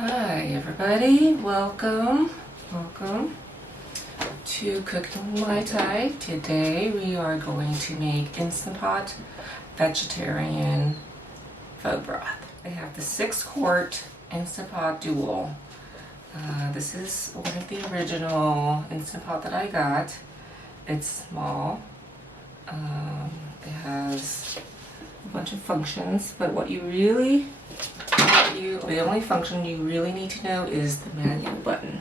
Hi everybody, welcome to Cooking with My Thai. Today we are going to make Instant Pot vegetarian pho broth. I have the 6-quart Instant Pot Dual. This is one of the original Instant Pot that I got. It's small. It has a bunch of functions, but the only function you really need to know is the manual button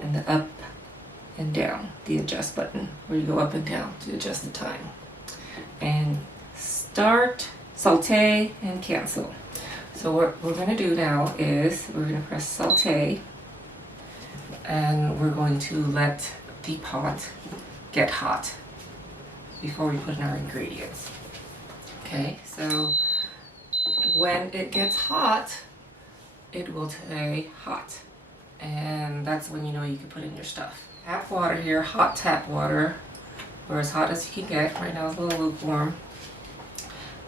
and the up and down, the adjust button, where you go up and down to adjust the time. And start, saute, and cancel. So what we're going to do now is we're going to press saute, and we're going to let the pot get hot before we put in our ingredients. Okay, so when it gets hot, it will say hot, and that's when you know you can put in your stuff. Tap water here, hot tap water, or as hot as you can get. Right now it's a little lukewarm,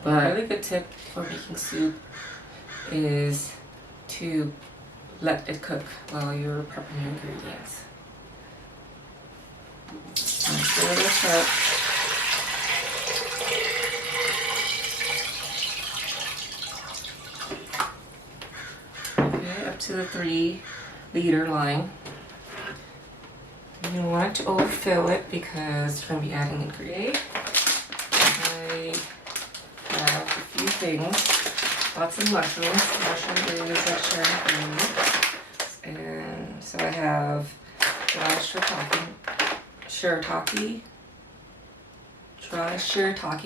but a really good tip for making soup is to let it cook while you're prepping your ingredients. Stir this up. To the 3-liter line. You don't want to overfill it because you're going to be adding ingredients. I have a few things, lots of mushrooms. Mushroom is a sharing, and so I have dry shiitake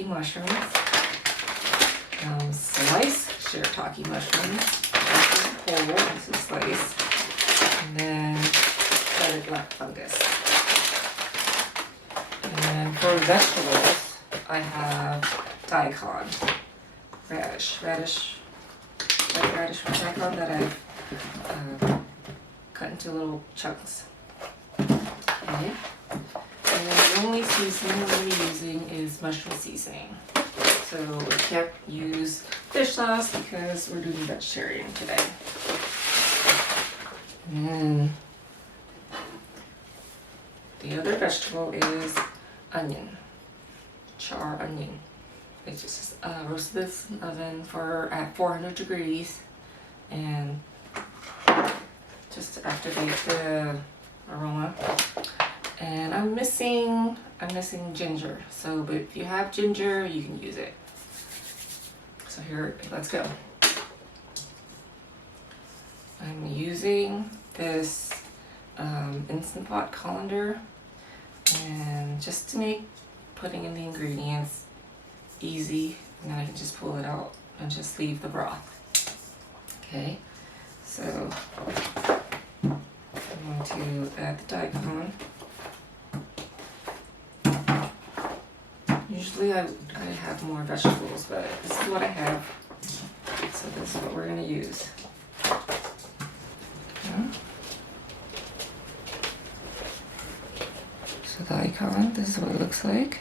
mushrooms, sliced shiitake mushrooms. This is slice, and then shredded black fungus. And for vegetables, I have daikon, radish daikon that I've cut into little chunks. Okay, and then the only seasoning we're going to be using is mushroom seasoning. So we can't use fish sauce because we're doing vegetarian today. And the other vegetable is onion, char onion. It's just roasted this in the oven at 400 degrees, and just to activate the aroma. And I'm missing ginger. So, but if you have ginger, you can use it. So here, let's go. I'm using this Instant Pot colander, and just to make putting in the ingredients easy, and then I can just pull it out and just leave the broth. Okay, so I'm going to add the daikon. Usually I have more vegetables, but this is what I have, so this is what we're going to use. Okay. So the daikon, this is what it looks like.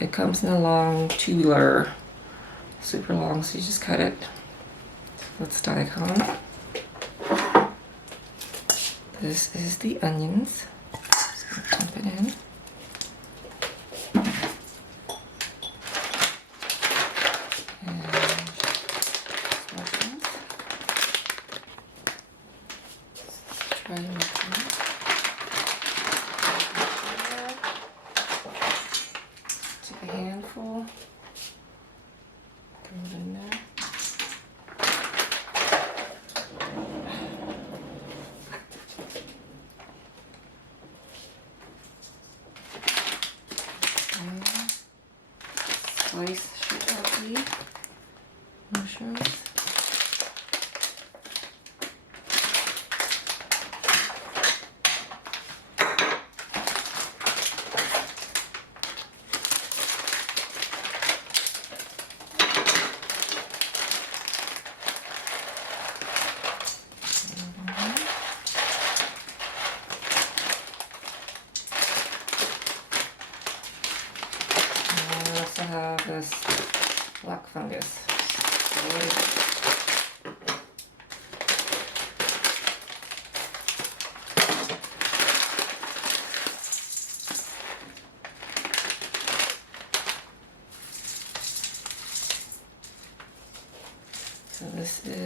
It comes in a long tubular, super long, so you just cut it. That's daikon. This is the onions. Just going to dump it in. Take a handful, throw it in there. Slice shiitake mushrooms.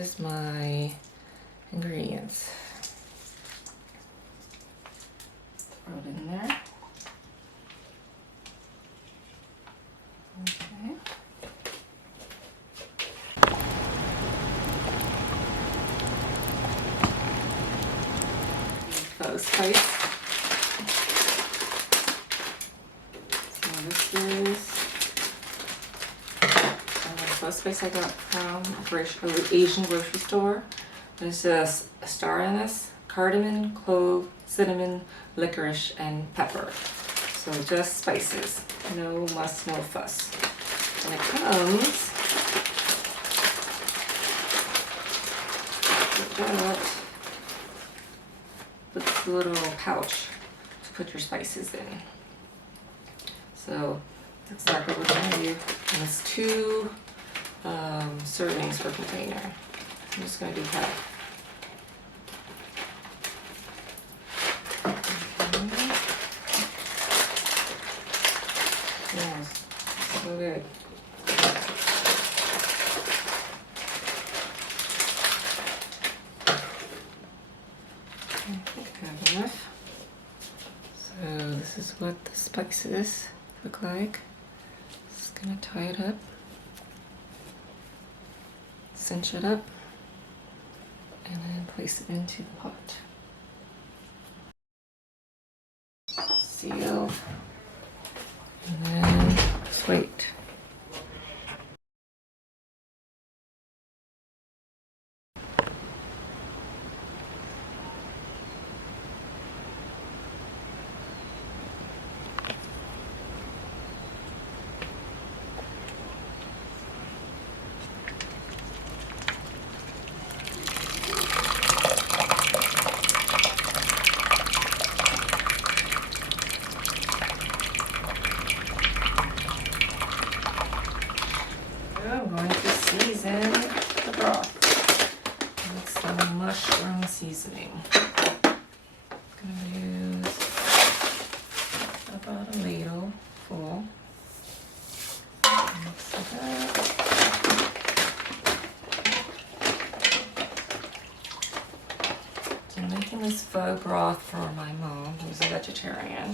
is my ingredients. Throw it in there. Okay. Pho spice. So this is pho spice I got from an Asian grocery store. There's just a star anise, cardamom, clove, cinnamon, licorice, and pepper. So just spices. No muss, no fuss. And it comes with this little pouch to put your spices in. So that's exactly what I need. And it's 2 servings per container. I'm just going to do half. Yes, so good. I think I have enough. So this is what the spices look like. Just gonna tie it up, cinch it up, and then place it into the pot. Seal. And then just wait. I'm going to season the broth with some mushroom seasoning. I'm going to use about a ladle full. Mix it up. So I'm making this pho broth for my mom, who's a vegetarian.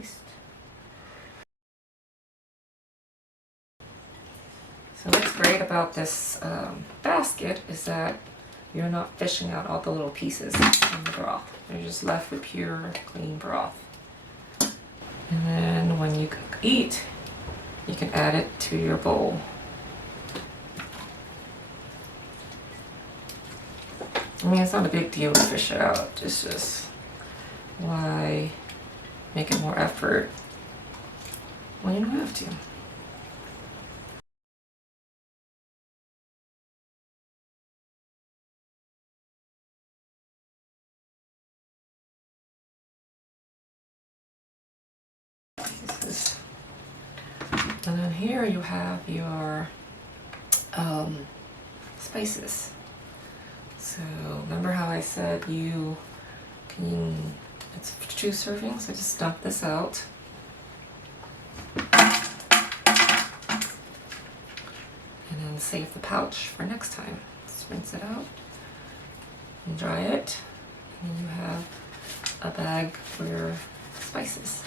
Taste. So what's great about this basket is that you're not fishing out all the little pieces in the broth. You're just left with pure, clean broth. And then when you eat, you can add it to your bowl. I mean, it's not a big deal to fish it out. It's just, why make it more effort when you don't have to? And then here you have your spices. So remember how I said it's 2 servings, so just dump this out. And then save the pouch for next time. Just rinse it out and dry it. And then you have a bag for your spices.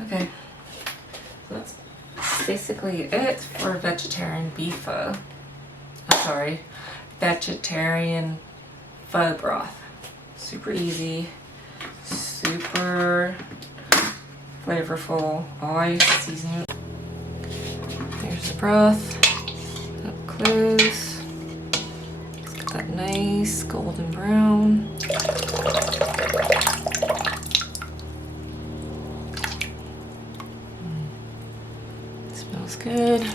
Okay, so that's basically it for vegetarian beef pho. I'm sorry, vegetarian pho broth. Super easy, super flavorful. Always season it. There's the broth, up close. It's got that nice golden brown. Smells good.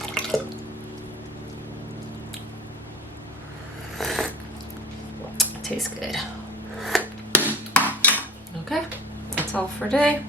Tastes good. Okay, that's all for today.